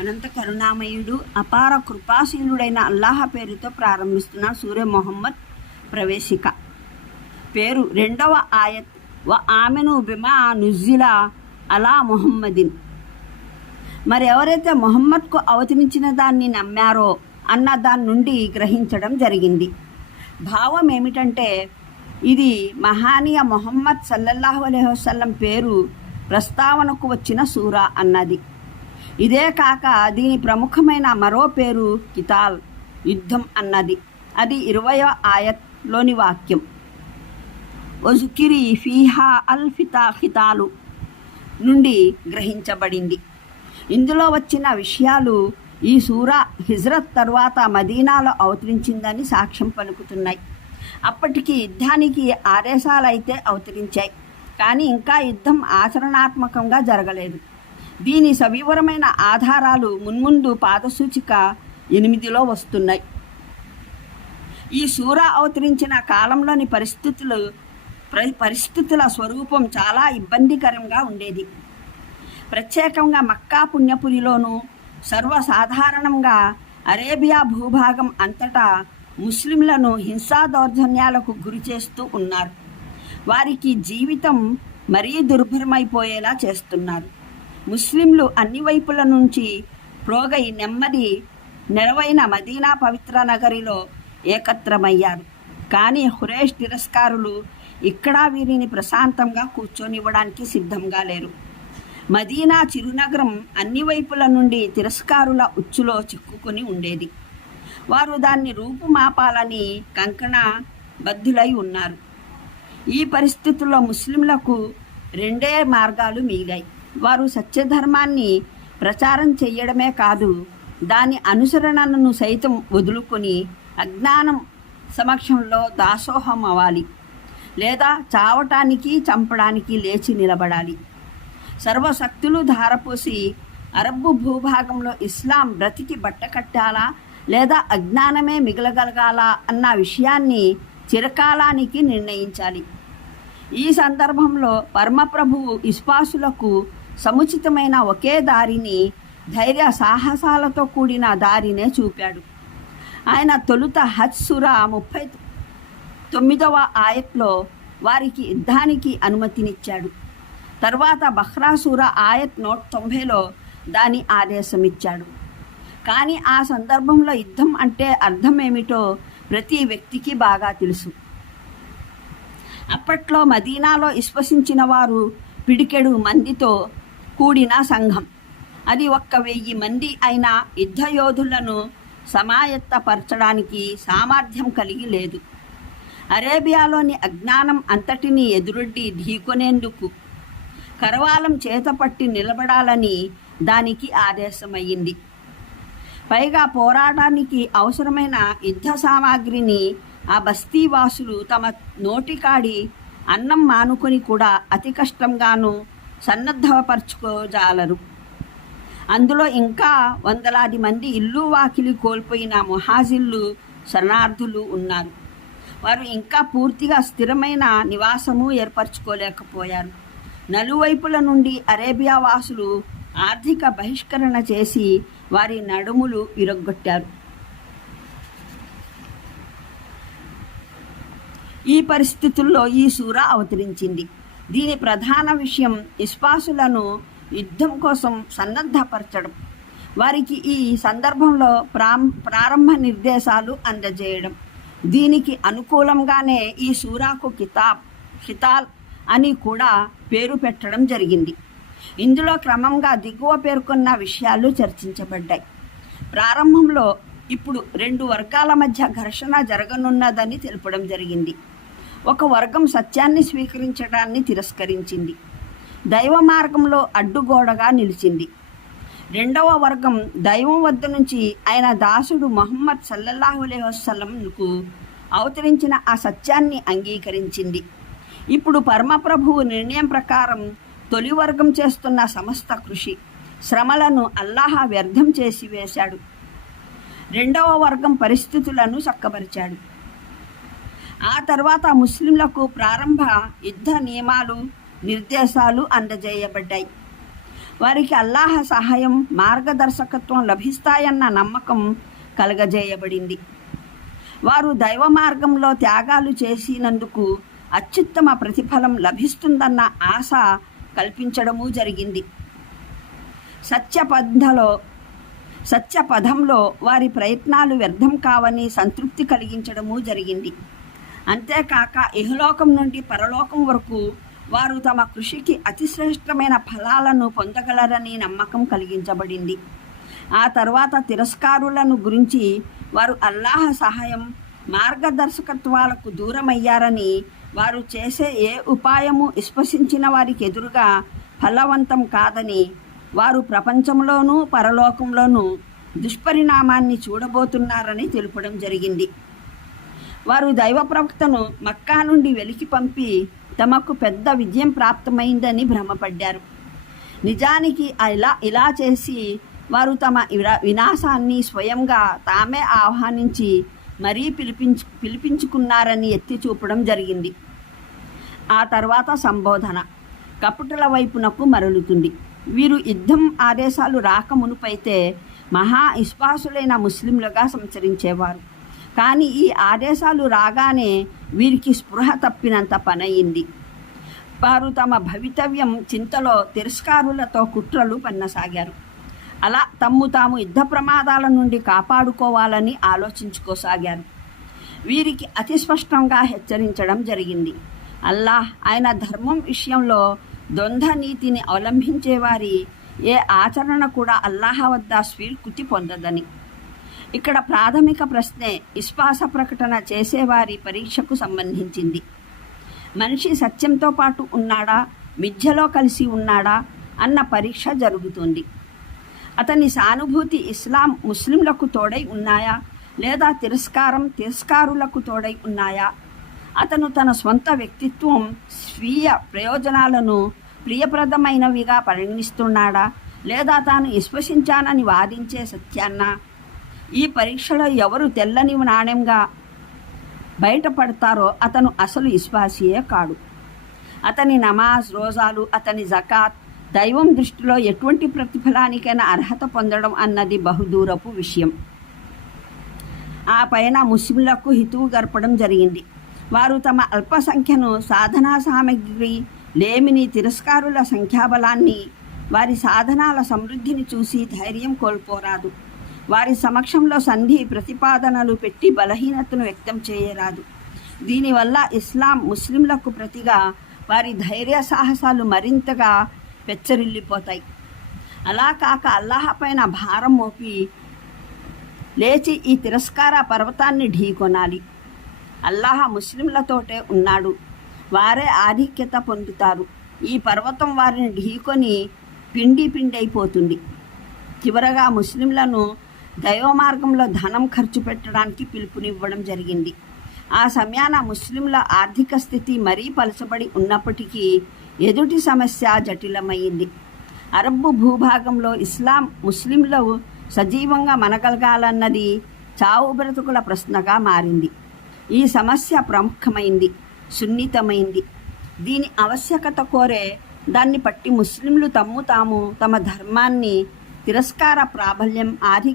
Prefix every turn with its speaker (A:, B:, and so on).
A: అనంత కరుణామయుడు అపార కృపాశీలుడైన అల్లాహ పేరుతో ప్రారంభిస్తున్న సూర్య మొహమ్మద్ ప్రవేశిక. పేరు రెండవ ఆయత్. వ ఆమెను బిమా నుజ్జిల అలా మొహమ్మదిన్. మరి ఎవరైతే మొహమ్మద్కు అవతరించిన దాన్ని నమ్మారో అన్న దాని నుండి గ్రహించడం జరిగింది. భావం ఏమిటంటే ఇది మహానీయ మొహమ్మద్ సల్లల్లాహు అలైహి వసల్లం పేరు ప్రస్తావనకు వచ్చిన సూరా అన్నది. ఇదే కాక దీని ప్రముఖమైన మరో పేరు కితాల్ యుద్ధం అన్నది. అది ఇరవయో ఆయత్లోని వాక్యం. ఒజుకిరి ఫీహా అల్ ఫితా హితాలు నుండి గ్రహించబడింది. ఇందులో వచ్చిన విషయాలు ఈ సూరా హిజ్రత్ తర్వాత మదీనాలో అవతరించిందని సాక్ష్యం పలుకుతున్నాయి. అప్పటికి యుద్ధానికి ఆదేశాలు అయితే అవతరించాయి. కానీ ఇంకా యుద్ధం ఆచరణాత్మకంగా జరగలేదు. దీని సవివరమైన ఆధారాలు మున్ముందు పాదసూచిక ఎనిమిదిలో వస్తున్నాయి. ఈ సూర అవతరించిన కాలంలోని పరిస్థితులు ప్ర- పరిస్థితుల స్వరూపం చాలా ఇబ్బందికరంగా ఉండేది. ప్రత్యేకంగా మక్కా పుణ్యపురిలోనూ సర్వసాధారణంగా అరేబియా భూభాగం అంతటా ముస్లింలను హింసా దౌర్జన్యాలకు గురి చేస్తూ ఉన్నారు. వారికి జీవితం మరీ దుర్భరమైపోయేలా చేస్తున్నారు. ముస్లింలు అన్ని వైపుల నుంచి ప్రోగై నెమ్మది నెరవైన మదీనా పవిత్ర నగరిలో ఏకత్రమయ్యారు. కానీ హురేష్ తిరస్కారులు ఇక్కడ వీరిని ప్రశాంతంగా కూర్చొనివ్వడానికి సిద్ధంగా లేరు. మదీనా చిరునగరం అన్ని వైపుల నుండి తిరస్కారుల ఉచ్చులో చిక్కుకొని ఉండేది. వారు దాన్ని రూపుమాపాలని కంకణ బద్ధులై ఉన్నారు. ఈ పరిస్థితుల్లో ముస్లింలకు రెండే మార్గాలు మిగిలాయి. వారు సత్యధర్మాన్ని ప్రచారం చేయడమే కాదు దాని అనుసరణను సైతం వదులుకొని అజ్ఞానం సమక్షంలో దాసోహం అవ్వాలి లేదా చావటానికి చంపడానికి లేచి నిలబడాలి. సర్వశక్తులు ధారపోసి అరబ్బు భూభాగంలో ఇస్లాం బ్రతికి బట్టకట్టాలా లేదా అజ్ఞానమే మిగలగలగాలా అన్న విషయాన్ని చిరకాలానికి నిర్ణయించాలి. ఈ సందర్భంలో పరమప్రభువు ఇస్పాసులకు సముచితమైన ఒకే దారిని ధైర్య సాహసాలతో కూడిన దారినే చూపాడు. ఆయన తొలుత హజ్ సురా ముప్పై తొమ్మిదవ ఆయత్లో వారికి యుద్ధానికి అనుమతినిచ్చాడు. తర్వాత బహ్రాసూర ఆయత్ నూట తొంభైలో దాని ఆదేశమిచ్చాడు. కానీ ఆ సందర్భంలో యుద్ధం అంటే అర్థమేమిటో ప్రతి వ్యక్తికి బాగా తెలుసు. అప్పట్లో మదీనాలో విశ్వసించిన వారు పిడికెడు మందితో కూడిన సంఘం. అది ఒక్క వెయ్యి మంది అయిన యుద్ధయోధులను సమాయత్తపరచడానికి సామర్థ్యం కలిగి లేదు. అరేబియాలోని అజ్ఞానం అంతటినీ ఎదురొడ్డి ఢీకొనేందుకు కరవాలం చేతపట్టి నిలబడాలని దానికి ఆదేశమయ్యింది. పైగా పోరాటానికి అవసరమైన యుద్ధ సామాగ్రిని ఆ బస్తీవాసులు తమ నోటికాడి అన్నం మానుకొని కూడా అతి కష్టంగాను సన్నద్ధపరచుకోజాలరు అందులో ఇంకా వందలాది మంది ఇల్లు వాకిలి కోల్పోయిన మొహాజిల్లు శరణార్థులు ఉన్నారు. వారు ఇంకా పూర్తిగా స్థిరమైన నివాసము ఏర్పరచుకోలేకపోయారు. నలువైపుల నుండి అరేబియా వాసులు ఆర్థిక బహిష్కరణ చేసి వారి నడుములు విరగ్గొట్టారు. ఈ పరిస్థితుల్లో ఈ సూర అవతరించింది. దీని ప్రధాన విషయం ఇస్పాసులను యుద్ధం కోసం సన్నద్ధపరచడం. వారికి ఈ సందర్భంలో ప్రాం ప్రారంభ నిర్దేశాలు అందజేయడం. దీనికి అనుకూలంగానే ఈ సూరాకు కితాబ్ కితాల్ అని కూడా పేరు పెట్టడం జరిగింది. ఇందులో క్రమంగా దిగువ పేర్కొన్న విషయాలు చర్చించబడ్డాయి. ప్రారంభంలో ఇప్పుడు రెండు వర్గాల మధ్య ఘర్షణ జరగనున్నదని తెలపడం జరిగింది. ఒక వర్గం సత్యాన్ని స్వీకరించడాన్ని తిరస్కరించింది. దైవ మార్గంలో అడ్డుగోడగా నిలిచింది. రెండవ వర్గం దైవం వద్ద నుంచి ఆయన దాసుడు మహమ్మద్ సల్లల్లాహులే వసలంకు అవతరించిన ఆ సత్యాన్ని అంగీకరించింది. ఇప్పుడు పరమప్రభువు నిర్ణయం ప్రకారం తొలి వర్గం చేస్తున్న సమస్త కృషి శ్రమలను అల్లాహ వ్యర్థం చేసి వేశాడు. రెండవ వర్గం పరిస్థితులను చక్కబరిచాడు. ఆ తర్వాత ముస్లింలకు ప్రారంభ యుద్ధ నియమాలు నిర్దేశాలు అందజేయబడ్డాయి. వారికి అల్లాహ సహాయం మార్గదర్శకత్వం లభిస్తాయన్న నమ్మకం కలగజేయబడింది. వారు దైవ మార్గంలో త్యాగాలు చేసినందుకు అత్యుత్తమ ప్రతిఫలం లభిస్తుందన్న ఆశ కల్పించడము జరిగింది. సత్యపంధలో సత్యపథంలో వారి ప్రయత్నాలు వ్యర్థం కావని సంతృప్తి కలిగించడము జరిగింది. అంతేకాక ఇహలోకం నుండి పరలోకం వరకు వారు తమ కృషికి అతిశ్రేష్టమైన ఫలాలను పొందగలరని నమ్మకం కలిగించబడింది. ఆ తర్వాత తిరస్కారులను గురించి వారు అల్లాహ సహాయం మార్గదర్శకత్వాలకు దూరమయ్యారని వారు చేసే ఏ ఉపాయము విశ్వసించిన వారికి ఎదురుగా ఫలవంతం కాదని వారు ప్రపంచంలోనూ పరలోకంలోనూ దుష్పరిణామాన్ని చూడబోతున్నారని తెలుపడం జరిగింది. వారు దైవ ప్రవక్తను మక్కా నుండి వెలికి పంపి తమకు పెద్ద విజయం ప్రాప్తమైందని భ్రమపడ్డారు. నిజానికి ఇలా ఇలా చేసి వారు తమ వినాశాన్ని స్వయంగా తామే ఆహ్వానించి మరీ పిలిపించు పిలిపించుకున్నారని ఎత్తి చూపడం జరిగింది. ఆ తర్వాత సంబోధన కపుటల వైపునకు మరలుతుంది. వీరు యుద్ధం ఆదేశాలు రాక మునుపైతే మహా విశ్వాసులైన ముస్లింలుగా సంచరించేవారు. కానీ ఈ ఆదేశాలు రాగానే వీరికి స్పృహ తప్పినంత పనయింది. వారు తమ భవితవ్యం చింతలో తిరస్కారులతో కుట్రలు పన్నసాగారు. అలా తమ్ము తాము యుద్ధ ప్రమాదాల నుండి కాపాడుకోవాలని ఆలోచించుకోసాగారు. వీరికి అతి స్పష్టంగా హెచ్చరించడం జరిగింది. అల్లాహ్ ఆయన ధర్మం విషయంలో ద్వంద్వ నీతిని అవలంబించేవారి ఏ ఆచరణ కూడా అల్లాహ వద్ద స్వీకృతి పొందదని. ఇక్కడ ప్రాథమిక ప్రశ్నే విశ్వాస ప్రకటన చేసేవారి పరీక్షకు సంబంధించింది. మనిషి సత్యంతో పాటు ఉన్నాడా? మిథ్యలో కలిసి ఉన్నాడా? అన్న పరీక్ష జరుగుతుంది. అతని సానుభూతి ఇస్లాం ముస్లింలకు తోడై ఉన్నాయా? లేదా తిరస్కారం తిరస్కారులకు తోడై ఉన్నాయా? అతను తన సొంత వ్యక్తిత్వం స్వీయ ప్రయోజనాలను ప్రియప్రదమైనవిగా పరిగణిస్తున్నాడా? లేదా తాను విశ్వసించానని వాదించే సత్యాన్న? ఈ పరీక్షలో ఎవరు తెల్లని నాణ్యంగా బయటపడతారో అతను అసలు ఇస్వాసియే కాడు. అతని నమాజ్ రోజాలు అతని జకాత్ దైవం దృష్టిలో ఎటువంటి ప్రతిఫలానికైనా అర్హత పొందడం అన్నది బహుదూరపు విషయం. ఆ పైన ముస్లింలకు హితువు గడపడం జరిగింది. వారు తమ అల్పసంఖ్యను సాధనా సామగ్రి లేమిని తిరస్కారుల సంఖ్యాబలాన్ని వారి సాధనాల సమృద్ధిని చూసి ధైర్యం కోల్పోరాదు. వారి సమక్షంలో సంధి ప్రతిపాదనలు పెట్టి బలహీనతను వ్యక్తం చేయరాదు. దీనివల్ల ఇస్లాం ముస్లింలకు ప్రతిగా వారి ధైర్య సాహసాలు మరింతగా పెచ్చరిల్లిపోతాయి. అలా కాక అల్లాహ పైన భారం మోపి లేచి ఈ తిరస్కార పర్వతాన్ని ఢీకొనాలి. అల్లాహ ముస్లింలతోటే ఉన్నాడు. వారే ఆధిక్యత పొందుతారు. ఈ పర్వతం వారిని ఢీకొని పిండి పిండి అయిపోతుంది చివరగా ముస్లింలను దైవ మార్గంలో ధనం ఖర్చు పెట్టడానికి పిలుపునివ్వడం జరిగింది. ఆ సమయాన ముస్లింల ఆర్థిక స్థితి మరీ పలచబడి ఉన్నప్పటికీ ఎదుటి సమస్య జటిలమైంది. అరబ్బు భూభాగంలో ఇస్లాం ముస్లింలు సజీవంగా మనగలగాలన్నది చావు బ్రతుకుల ప్రశ్నగా మారింది. ఈ సమస్య ప్రముఖమైంది సున్నితమైంది. దీని ఆవశ్యకత కోరే దాన్ని పట్టి ముస్లింలు తమ్ము తాము తమ ధర్మాన్ని తిరస్కార ప్రాబల్యం ఆధిక్య